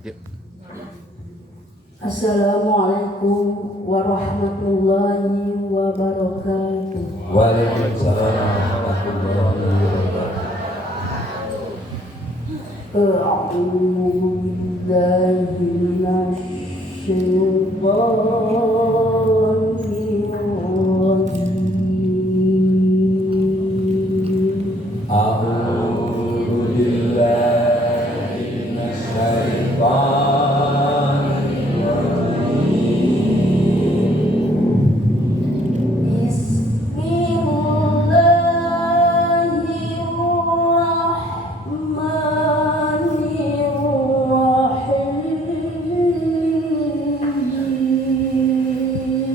Yuk. Assalamualaikum warahmatullahi wabarakatuh. Waalaikumsalam warahmatullahi wabarakatuh. A'udzu billahi minasy syaithanir rajim. A'udzu billahi minasy syaithanir rajim. Bismillahirrahmanirrahim.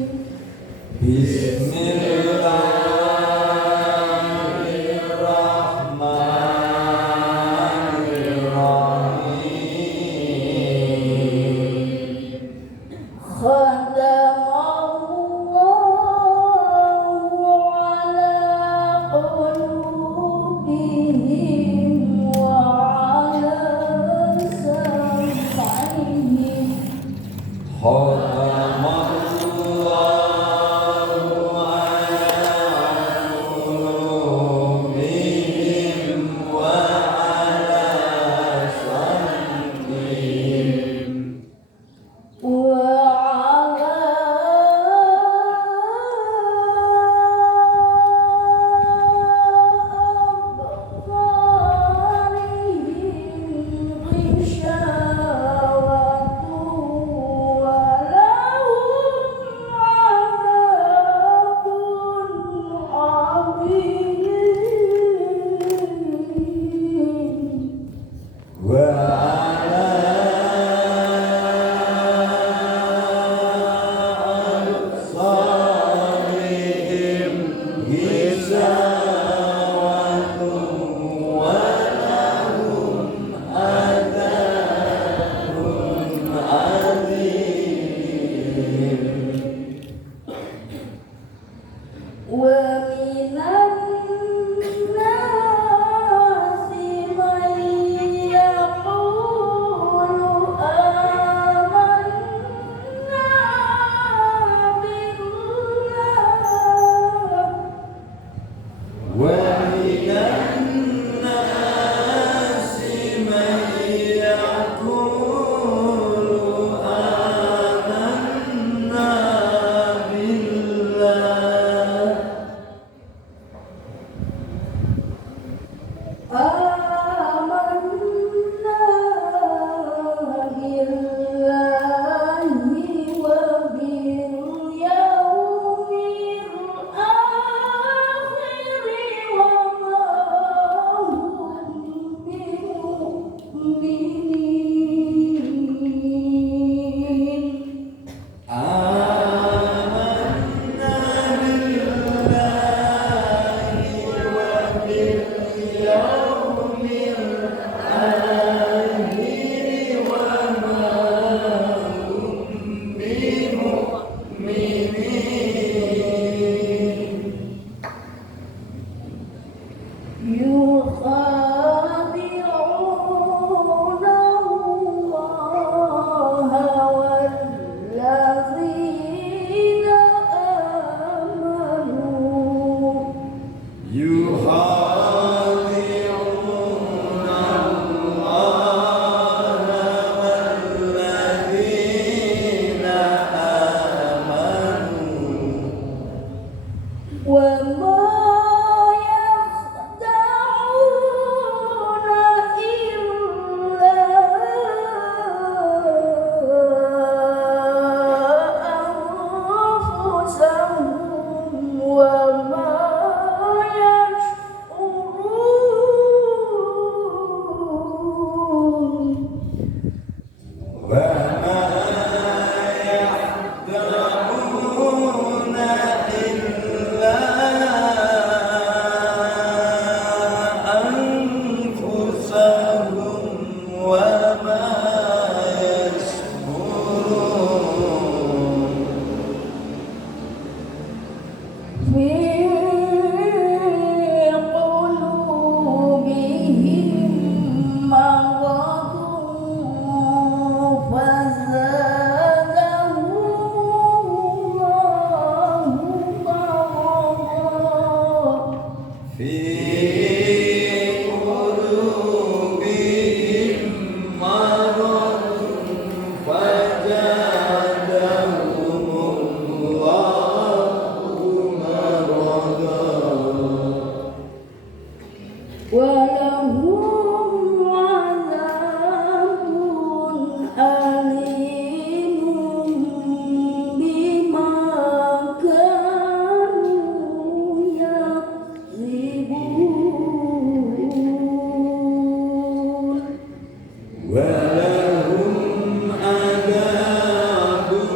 walahum adabun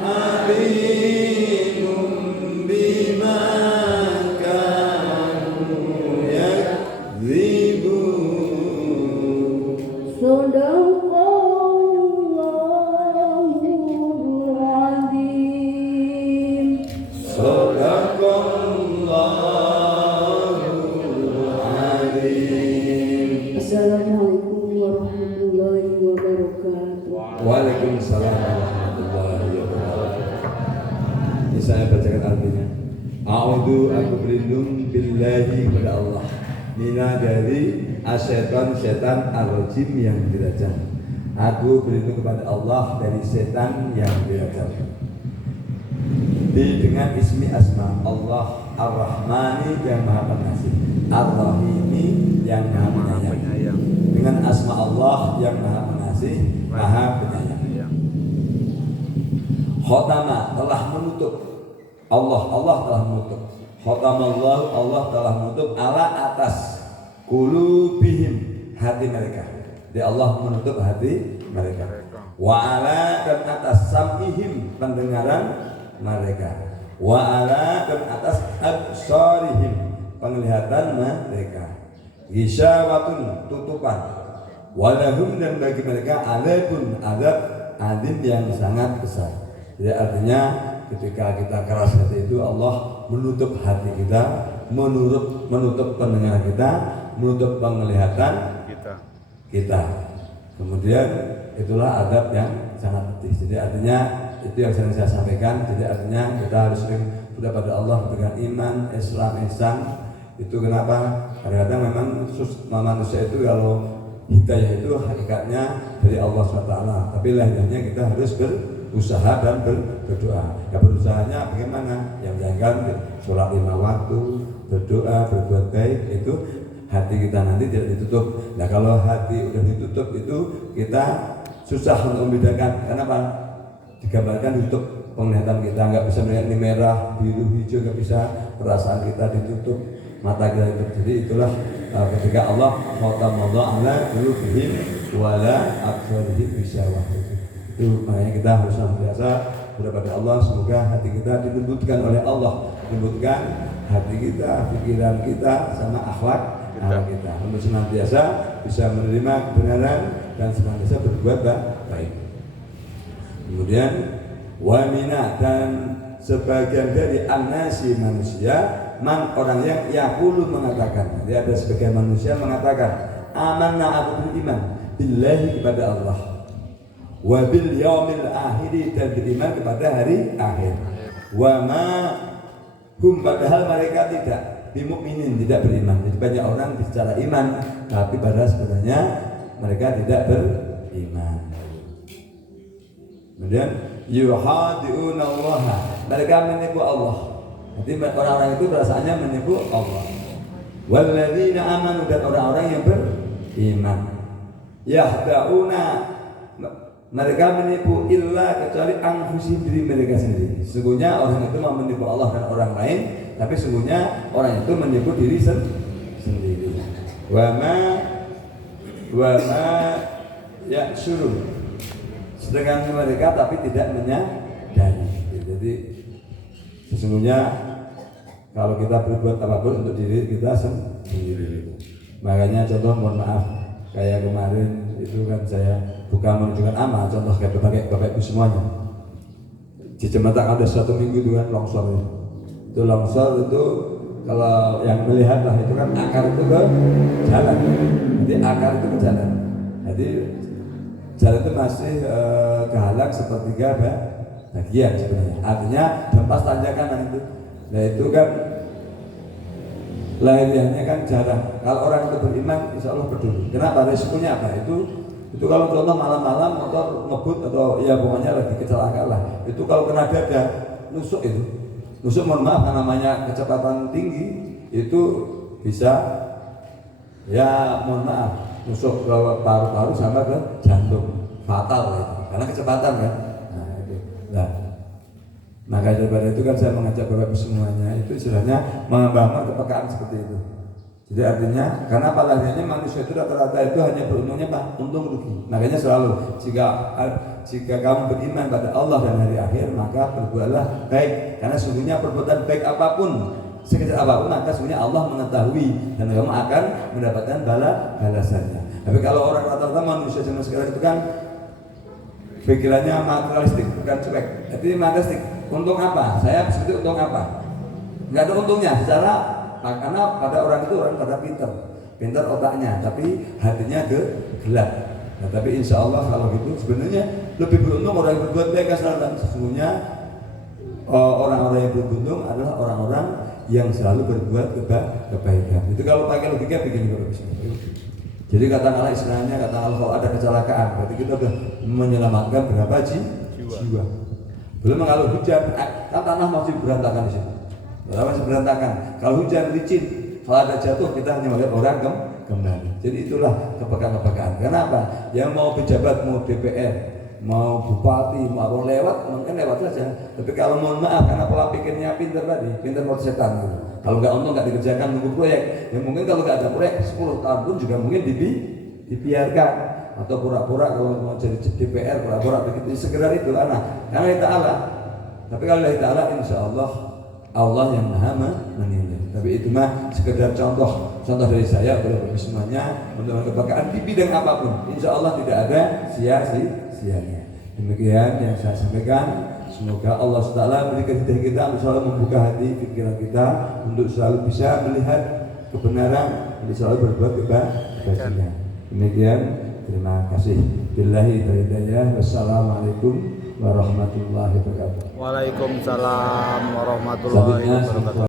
alim bima kanu yakdzibun. Sadaqallahul Azim. Sadaqallahul azim. Assalamualaikum warahmatullahi wabarakatuh. Waalaikumsalam warahmatullahi wabarakatuh. Ini saya bacakan artinya. A'udzu, aku berlindung billahi kepada Allah. Mina dari asyaitan, setan ar-rajim yang dirajam. Aku berlindung kepada Allah dari setan yang dirajam. Dengan ismi asma Allah Ar-Rahmani yang Maha Pengasih, Ar-Rahimi yang Maha Penyayang. Dengan asma Allah yang Maha Pengasih, Maha Penyayang. Khotama telah menutup Allah telah menutup. Khotamallahu, Allah telah menutup ala atas qulubihim, hati mereka. Jadi Allah menutup hati mereka. Wa ala dan atas sam'ihim, pendengaran mereka. Wa ala dan atas absarihim, penglihatan mereka. Ghishawatun, tutupan. Walahum, dan bagi mereka adabun, adab adim yang sangat besar. Jadi artinya ketika kita keras hati itu, Allah menutup hati kita, menutup pendengar kita, menutup penglihatan kita. Kemudian itulah adab yang sangat pedih. Jadi artinya itu yang sering saya sampaikan. Jadi artinya kita harus sering berdoa pada Allah dengan iman, Islam, ihsan. Itu kenapa? Kadang-kadang memang manusia itu kalau hidayah itu hakikatnya dari Allah SWT. Tapi lahirnya kita harus berusaha dan berdoa. Ya berusahanya bagaimana? Yang menjalankan sholat 5 waktu, berdoa, berbuat baik, itu hati kita nanti tidak ditutup. Nah kalau hati udah ditutup itu kita susah untuk membedakan. Kenapa? Digambarkan ditutup penglihatan kita, nggak bisa melihat ini merah, biru, hijau, nggak bisa. Perasaan kita ditutup, mata kita ditutup. Jadi itulah ketika Allah khatamallahu ala qulubihim wala absarihim bisyawah. Itu makanya kita harus senantiasa berdoa pada Allah, semoga hati kita dilembutkan oleh Allah, dilembutkan hati kita, pikiran kita, sama akhlak kita, untuk senantiasa bisa menerima kebenaran dan senantiasa berbuat baik. Kemudian wamina, dan sebagian dari annasi manusia, man orang yang yaqulu mengatakan. Jadi ada sebagian manusia mengatakan amanna, aku beriman billahi kepada Allah, wa bil yaumil akhir, dan beriman kepada hari akhir. Wa ma hum, padahal mereka tidak bimukminin, tidak beriman. Jadi banyak orang bicara iman tapi padahal sebenarnya mereka tidak beriman. Kemudian yuhadiuna Allah, mereka menipu Allah. Jadi orang-orang itu perasaannya menipu Allah. Walladzina amanu, dan orang-orang yang beriman. Yahdauna, mereka menipu illa, kecuali anfusihim, diri mereka sendiri. Sesungguhnya orang itu mau menipu Allah dan orang lain, tapi sesungguhnya orang itu menipu diri sendiri. Wa ma ya'surun, sedangkan mereka tapi tidak menyadari. Jadi sesungguhnya kalau kita berbuat apapun untuk diri kita sendiri. Makanya contoh, mohon maaf, kayak kemarin itu kan saya bukan menunjukkan amal, contoh kayak bapak ibu semuanya. Di Jembatan ada suatu minggu itu kan longsor itu. Itu longsor itu kalau yang melihat lah itu kan akar itu ke jalan. Jadi akar itu ke jalan. Jadi jalan itu masih kehalang sepertiga bagian sebenarnya. Artinya lepas tanjakan itu. Nah itu kan lahiriahnya kan jarang. Kalau orang itu beriman, insya Allah peduli. Kenapa? Resikonya apa? Itu kalau contoh malam-malam motor ngebut atau ya pokoknya lagi kecelakaan lah. Itu kalau kena dada, nusuk itu. Nusuk, mohon maaf, karena namanya kecepatan tinggi itu bisa ya mohon maaf nusuk ke paru-paru sama ke jantung, fatal itu. Karena kecepatan kan. Nah itu. Nah, maka daripada itu kan saya mengajak bapak semuanya itu istilahnya membangun kepekaan seperti itu. Jadi artinya, karena pada akhirnya manusia itu rata-rata itu hanya beruntungnya apa? Untung rugi. Makanya selalu jika kamu beriman pada Allah dan hari akhir, maka berbuatlah baik. Karena sungguhnya perbuatan baik apapun, sekecil apapun, maka sungguhnya Allah mengetahui dan kamu akan mendapatkan balasannya. Tapi kalau orang rata-rata manusia zaman sekarang itu kan pikirannya materialistik, bukan cuek. Jadi materialistik. Untung apa? Saya seperti untung apa? Nggak ada untungnya secara. Karena pada orang itu orang pada pintar otaknya, tapi hatinya gelap. Nah, tapi insya Allah kalau gitu sebenarnya lebih beruntung orang yang berbuat baik dan sesungguhnya orang-orang yang beruntung adalah orang-orang yang selalu berbuat kebaikan. Itu kalau pakai logika begini Bapak Ibu. Jadi katakanlah istilahnya kalau ada kecelakaan, berarti kita sudah menyelamatkan berapa jiwa. Belum kalau hujan, kan tanah masih berantakan di situ. Masih berantakan. Kalau hujan licin, kalau ada jatuh kita hanya melihat orang kembali. Jadi itulah kepekaan-kepekaan. Kenapa? Yang mau pejabat, mau DPR, mau bupati, mau lewat, mungkin lewat saja. Tapi kalau mohon maaf, karena pola pikirnya pintar tadi, pintar mau setan gitu. Kalau nggak untung nggak dikerjakan nunggu proyek, ya mungkin kalau nggak ada proyek 10 tahun pun juga mungkin dibiarkan. Atau pura-pura kalau mau jadi DPR, pura-pura begitu segera itu karena kita Allah. Tapi kalau kita Allah, insya Allah yang maha menilai. Tapi itu mah sekedar contoh dari saya kepada semuanya untuk kepekaan di bidang apapun. Insya Allah tidak ada sia-sianya. Demikian yang saya sampaikan. Semoga Allah SWT berikan hidayah kita untuk selalu membuka hati pikiran kita untuk selalu bisa melihat kebenaran, untuk selalu berbuat kebajikan. Demikian, terima kasih. Billahi hidayah. Wassalamualaikum warahmatullahi wabarakatuh. Waalaikumsalam warahmatullahi wabarakatuh.